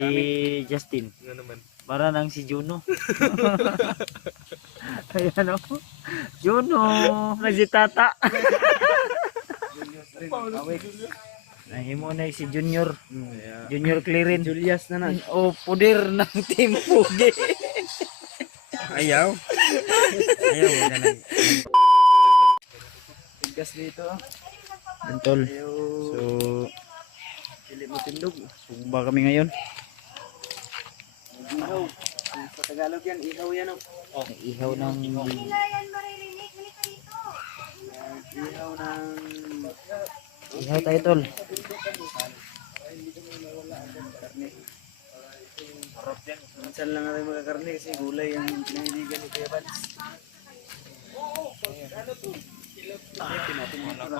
Si Justin. Nga naman. Para nang si Juno. Ayan o. Juno. Nagsitata. Nahimo na si Junior. Junior Clearin. Julius na na. O puder ng Team Pugi. Ayaw. Ayaw. Wala na. Gas dito. Bentol. Ayaw. So, Pili mo tindog. sumba kami ngayon. Ihaw. Sa Tagalog yan, ihaw yan. Ihaw ng... Ihaw ng... Ihaw tayo, tol. Minsan lang natin magkakarne kasi gulay ang pinahiligan ni Kuya Bans.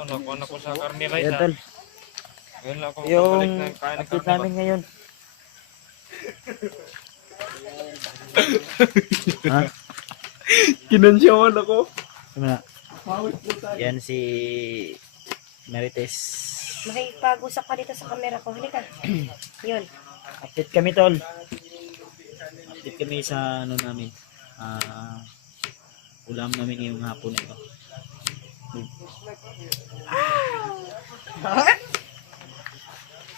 Nakuha na ko sa karne guys. Ayan, tol. Ngayon lang ako Yung makabalik na kain ng update karne. namin ngayon. Ha? Kinansyawan ako. Ano na? Yan si Marites. Makipag-usap ka dito sa camera ko. Halika. Yun. Update kami, tol. Update kami sa ano namin. Ulam namin ngayong hapon ito.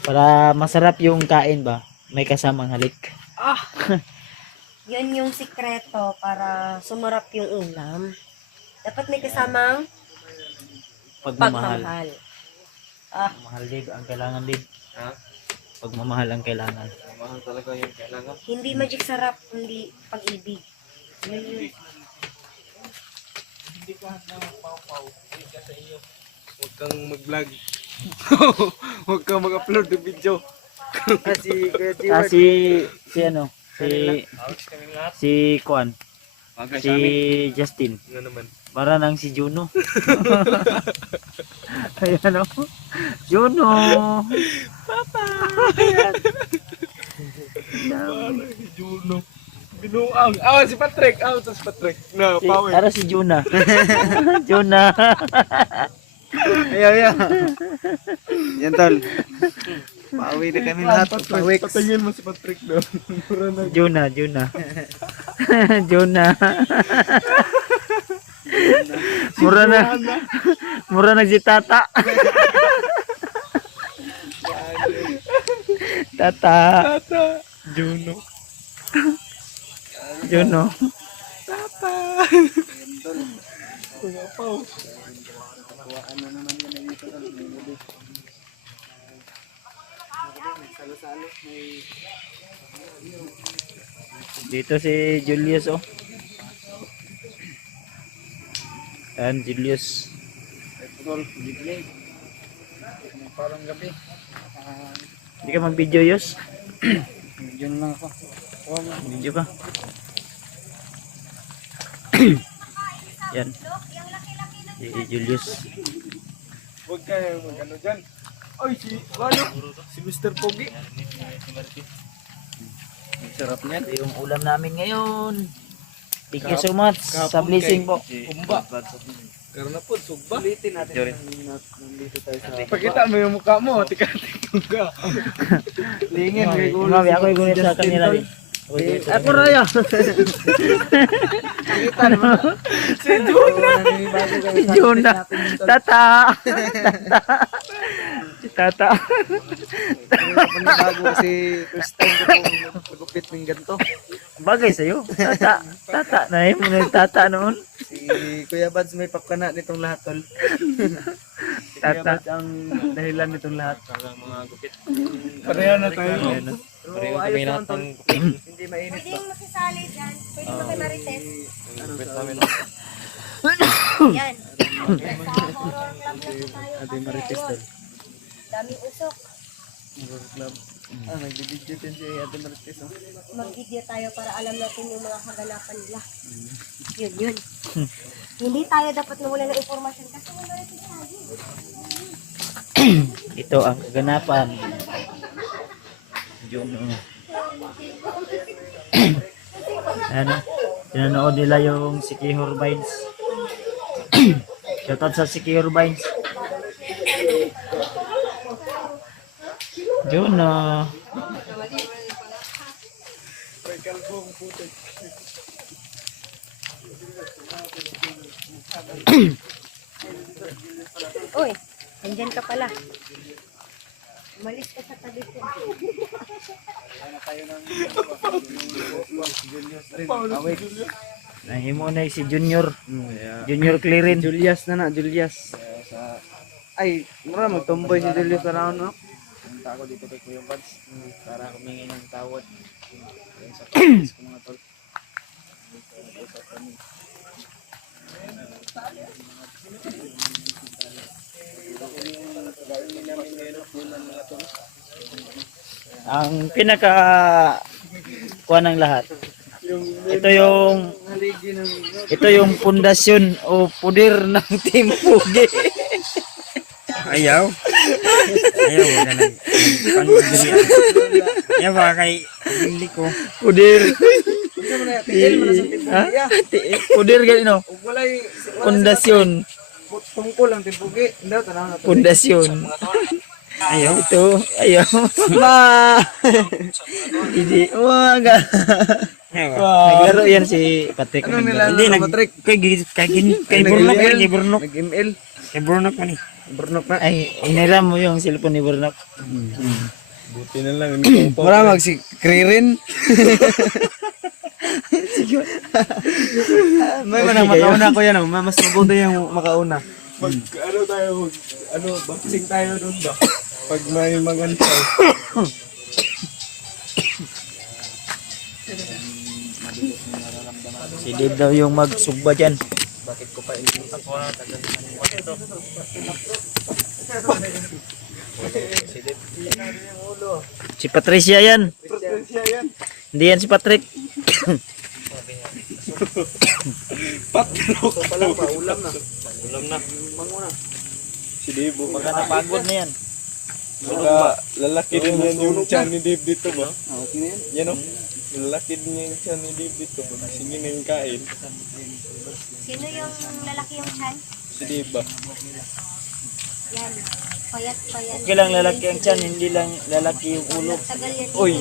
Para masarap yung kain ba, may kasamang halik. Yun yung sikreto para sumarap yung ulam. Dapat may kasamang Pagmamahal. pagmamahal. Mahal din ang kailangan din. Ha? Pagmamahal ang kailangan. Mahal talaga yung kailangan. Hindi magic sarap, hindi pag-ibig. Yun yun. Huwag kang mag-vlog. Huwag kang mag-upload ng video. Kasi Kuya Jiwan. Si ano? Ouch kami lahat. Si Kuan. Bagay Si sa amin. Justin. Nga naman. Para nang si Juno. Ayan o. Juno. Juno. Binuang. Si Patrick. Ito si Patrick. Na, power. Para si Juna. Juna. Ayaw, ayaw. Yan, tol. Pauwi na kami lahat. Pawix. Patingin mo si Patrick doon. Juna. Juna. Mura nagsitata. Tata. Juno. Juno. Kuya Pao. Kuhaan na naman yan dito. May salo-salo. May... Dito si Julius oh. And Julius. Tol, bigay. Parang gabi. Hindi ka mag-video Yus? Yun lang ako. Video ka. Yan. Si Julius. Huwag kayo mag-ano dyan. Ay, si Mr. Pogi. Ang sarap niyan. Ito yung ulam namin ngayon. Thank you so much sa blessing po. Umba. Karena po, sugba. Ulitin natin. Nandito tayo sa... Pakita mo yung mukha mo. Tika-tika ka. Lingin. Mabi ako yung gunit sa kanila rin. Ako Raya. Si Juna. Si Juna. Tata. Tata. Bago si Kristen ko pong nagupit ng ganito. Bagay sa'yo. Tata. Tata. Nahin mo na yung tata noon. Si Kuya Bads may pakana nitong lahat, tol. Si Kuya Tata. Bads ang dahilan nitong lahat. Talagang mga gupit. Pareho na tayo. Pareho kami lahat ng gupit. Hindi mainit Pwede yung makisali dyan. Pwede mo kay Marites. Ang gupit namin. Yan. Sa horror club na po tayo. Ate Marites, tol. Daming usok. Horror Club. Nagbibidyo din si Ate Marites. Oh. Mag-video tayo para alam natin yung mga kaganapan nila. Yun. Hindi tayo dapat nawala ng informasyon kasi may Marites tayo. Ito ang kaganapan. Juno. Ano? Pinanood nila yung Siki Horbines. Shoutout sa Siki Horbines. Juno. kalbong putik. Uy, nandyan ka pala. Umalis ka sa tabi ko. Nahimo na si Junior. Junior Clearin. Julius na, Julius. Ay, mura magtumboy si Julius na raon, no? Punta ako dito kay Kuya Pads para humingi ng tawad. Ayun sa pagkakis ko mga tol. Ang pinaka kuha ng lahat. Ito yung pundasyon o puder ng Team Pugi. Ayaw. Ayaw, wala nang panggugulian. Ayaw ba kay hindi ko. Puder. Ha? Puder ganito. Walay Pundasyon. tungkol ang timpugi. Hindi, tanaw na to. Pundasyon. Ayaw ito. Ayaw. Ma. Hindi. Wag. Naglaro yan si Patrick. Ano nila? Hindi, Patrick? kay Burnok man, kay Burnok. Nag-ML. Kay Burnok man eh. Burnok na. Ay, iniram mo yung cellphone ni Burnok. Buti na lang. Maramag si Kririn. May manang makauna ko yan. Mas mabuti yung makauna. Pag ano tayo, boxing tayo doon ba? Pag may magantay. Si Dave daw yung magsugba dyan. Bakit ko pa iniisip ko na tagal ito? Si Patricia yan. Hindi yan si Patrick. Patrok pala pa, ulam na. Ulam na. Si Debo. Baka napagod na yan. Lalaki din yan yung tiyan ni Dave dito ba? Okay na yan. Yan o. Lalaki din yung tiyan ni Dave dito ba? Sige na yung kain. Sino yung lalaki yung chan? Si Dave ba? Yan. Payat-payat. Okay lang lalaki ang tiyan, hindi lang lalaki yung ulo. Tagal yan. Uy.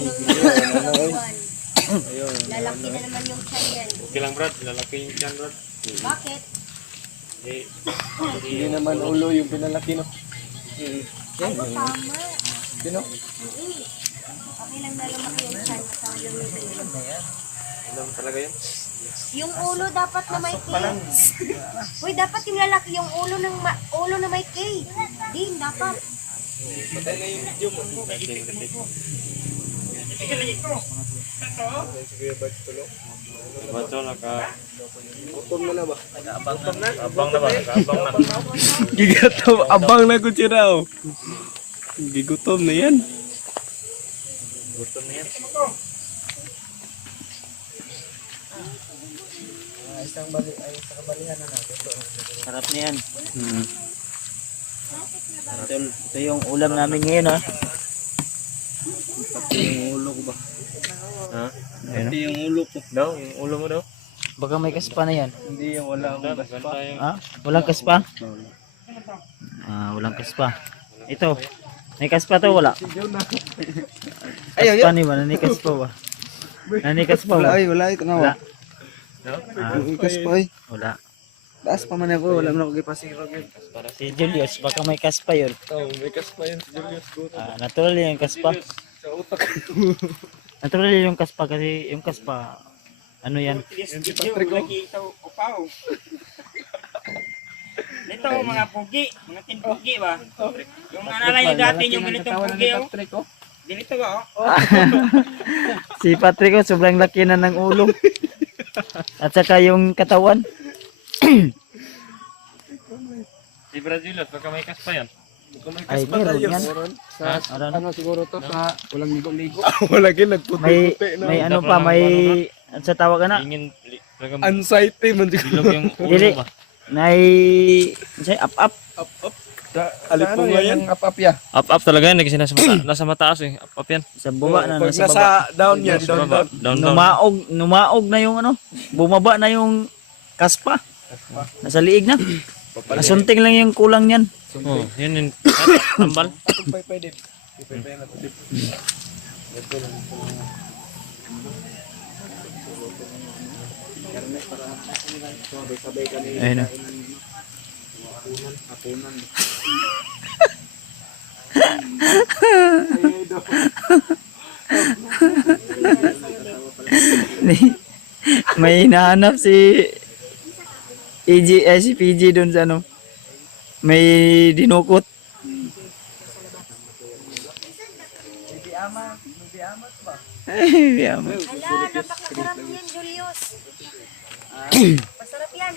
Ayun. Lalaki na naman yung chan yan. Okay lang, Brad. Lalaki yung tiyan, Brad. Bakit? Eh, Hindi naman ulo yung pinalaki no. Ano tama? Sino? Okay lang na lumaki yung chan. Matawag lang yung ulo. ulam talaga yun. Yung ulo dapat na may K. Uy, dapat yung lalaki yung ulo ng ulo na may K. Din, dapat. Patay na yung video mo. Bato, Gutom na ba? abang na ba? Nakaabang na. Gigatom, abang na ko siya oh. Gigutom na yan. Gutom na yan. Sarap niyan. Ito yung ulam namin ngayon ha. Yung ulo ko ba? Ha? Hindi yung ulo ko. Daw, yung ulo mo daw. Baka may kaspa na yan. Hindi yung wala akong Ganda baspa. yung... Ha? Walang kaspa? Walang kaspa. Ito. May kaspa to wala? Kaspa ni ba? Nani kaspa ba? Nani kaspa ba? Wala ito na Wala. Ikas pa ay. Wala. Taas pa man ako, wala man ako gipasirog yun. Si Julius, baka may kaspa yun. Oh, may kaspa yan si Julius Guto. Natural yung kaspa. Sa utak. Natural yung kaspa kasi yung kaspa, ano yan? Yan si Patrick oh. Ito mga pugi, mga tinpugi ba? Yung analay dati yung ganitong pugi oh. Ganito ba oh? Si Patrick oh, sobrang laki na ng ulo. At saka yung katawan. Si Brad Julius, baka may kaspa yan. Ay, meron yan. Ha? Ano siguro to sa walang ligo-ligo. Wala gin May, nagputi-puti na. may ano pa, may, at sa tawag na, Ingin, talagang Anxiety man bilog siguro. yung ulo dili, ba? may, say, up. Up. Alipong nga yan. Up ya. Up talaga yan, kasi nasa mataas eh. Up yan. Sa baba na, Pag nasa nasa baba. down yan, Sa down baba. down. Down. Numaog na yung ano, bumaba na yung kaspa. Nasa liig na. Nasunting lang yung kulang niyan. Oh, yun yung tambal. Pwede. Sabay-sabay kami. Ayun, oh. Hapunan. May hinahanap si si PG doon sa ano. May dinukot. Ay, yaman. Ala, napakasarap yan, Julius. Masarap yan.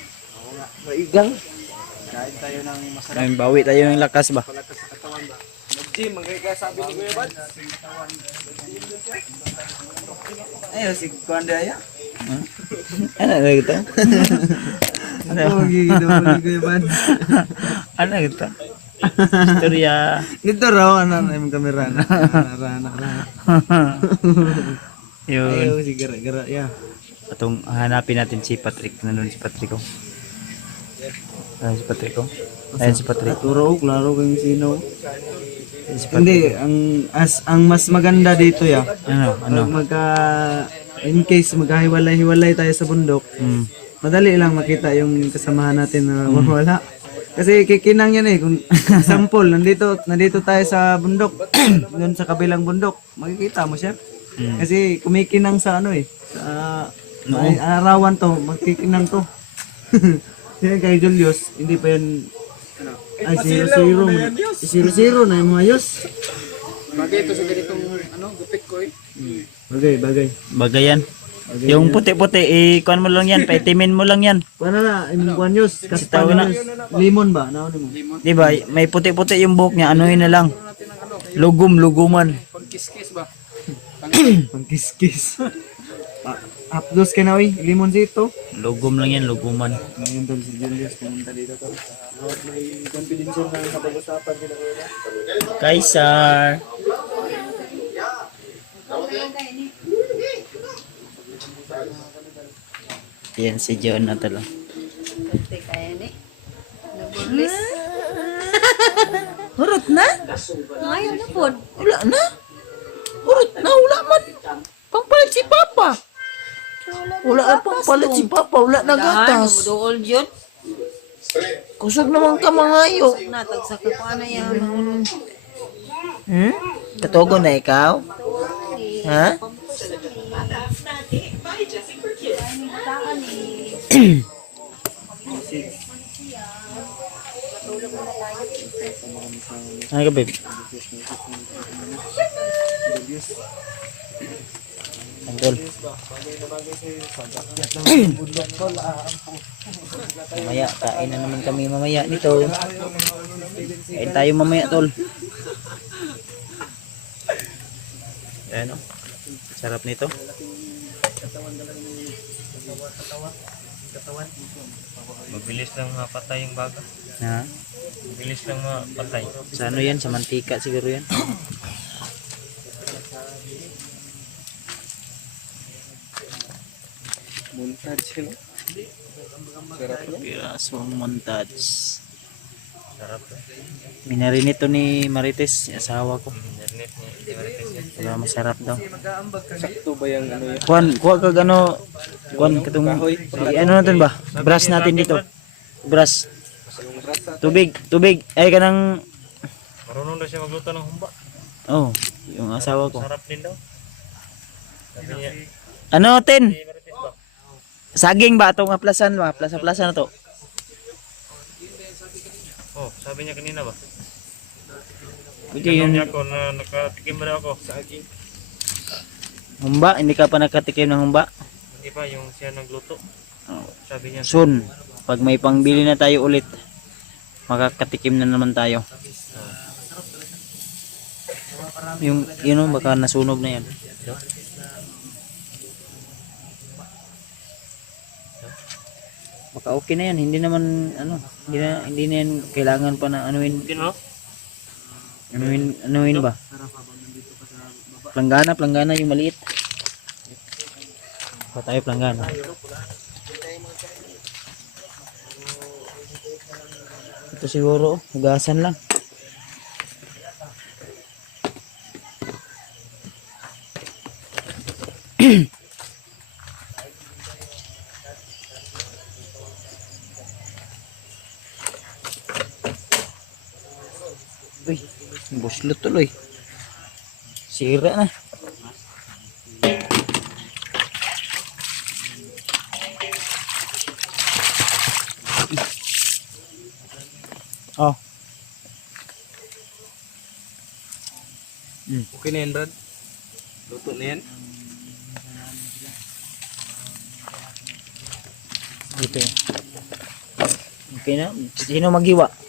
Maigang. Kain tayo ng masarap. Ayun, bawi tayo ng lakas ba? Palakas sa katawan ba? Mag-gym, sabi ni Kuya Bad. Ayun, si Kwanda ya. Ano na ito? Ano magiging ni Kuya Bad? Ano ito? Istorya. Dito raw, ano na yung kamera na. Rana. Yun. Ayaw, si gara-gara, ya. Atong hanapin natin si Patrick. Nandun si Patrick ko. Ayun si Patrick ko. Ayun si Patrick. Turo, klaro kayong sino. Ayun si Patrick. Hindi, ang mas maganda dito ya. Ano? Pag in case magkahiwalay-hiwalay tayo sa bundok, madali lang makita yung kasamahan natin na wala. Kasi kikinang yan eh. Kung example, nandito tayo sa bundok, doon sa kabilang bundok, makikita mo siya. Kasi kumikinang sa ano eh, sa arawan to, magkikinang to. Yan kay Julius, hindi pa yan, ay 0-0 na yung mga yus. Bagay ito sa ganitong gupit ko eh. Bagay. Bagayan. Yung puti-puti, kuhan mo lang yan, paitimin mo lang yan. Paano na, imong kuhan yus, kaspa na. yus. Limon ba? Naon mo? Di ba? May puti-puti yung buhok niya, anuhin na lang. Luguman. Pangkiskis ba? Pangkiskis. Updos ka na oy, limon dito. Lugum lang yan, luguman. Ngayon tol si Julius pumunta dito tol. May confidence na sa pag-usapan nila. Kaisar. Yan si John na talo. Hurot na? Ngayon na po. Wala na. Urot na, wala man. Pangpalit si Papa. Wala na pangpalit si Papa, wala na gatas. Dool yun. Kusog naman ka mangayo. Natagsak ko ano yan. Katogo na ikaw? Ha? Ano ka, babe? Andol. Mamaya, kain na naman kami mamaya nito. Kain tayo mamaya, tol. Ayan o. Sarap nito. Mabilis lang mapatay yung baga. Ha? Mabilis lang mapatay. Sa ano yan? Sa mantika siguro yan. Montage sila. Pirasong montage. Sarap eh. Minarinit to ni Marites, yung asawa ko. Internet niya. Hindi marites yan. Diba masarap daw. Sakto ba yung ano yan? Kuha ka gano. Kuhan katong. Ano natin ba? Brush natin dito. Brush. Tubig. Ay kanang. Marunong na siya magluto ng humba. Oh, yung asawa ko. Sarap din daw. Sabi niya, Ano tin? hindi marites ba? Saging ba itong aplasan ba? Plasa na to. Oh, sabi niya kanina ba? Pwede Tanong yun. niya ako na nakatikim ba daw ako sa aging. Humba, hindi ka pa nakatikim ng humba. Hindi pa, yung siya nagluto. Oh. Sabi niya, Soon, pag may pangbili na tayo ulit, makakatikim na naman tayo. Yung, yun o, baka nasunog na yan. Baka okay na yan, hindi naman, ano, hindi na yan kailangan pa na anuin ba? Planggana yung maliit. Pa tayo planggana. Ito siguro, hugasan lang. Uy, buslot tuloy. Sira na. Oh. Okay na yan, Brad. Luto na yan. Dito. Okay na. Sino magiwa?